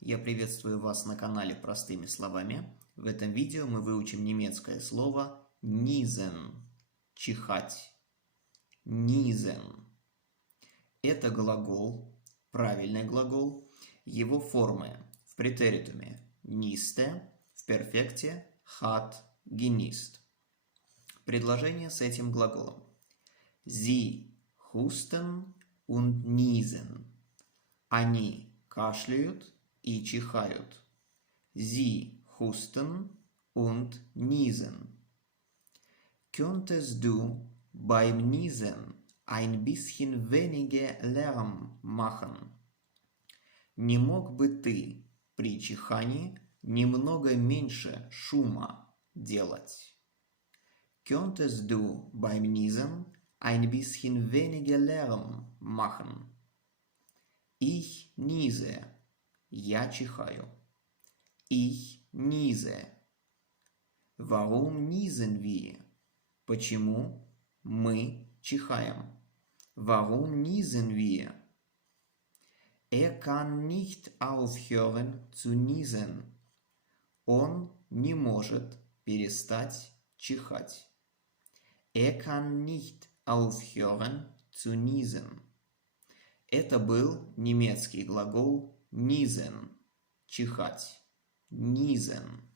Я приветствую вас на канале Простыми словами. В этом видео мы выучим немецкое слово niesen – чихать. Niesen. Это глагол, правильный глагол. Его формы в претеритуме niste, в перфекте hat genießt. Предложение с этим глаголом. Sie husten und niesen. Они кашляют и чихают. Sie husten und niesen. Könntest du beim Niesen ein bisschen weniger Lärm machen? Не мог бы ты при чихании немного меньше шума делать? Könntest du beim Niesen ein bisschen weniger Lärm machen? Ich niese. Я чихаю. Ich niese. Warum niesen wir? Почему мы чихаем? Warum niesen wir? Er kann nicht aufhören zu niesen. Он не может перестать чихать. Er kann nicht aufhören zu niesen. Это был немецкий глагол niesen – чихать. Niesen.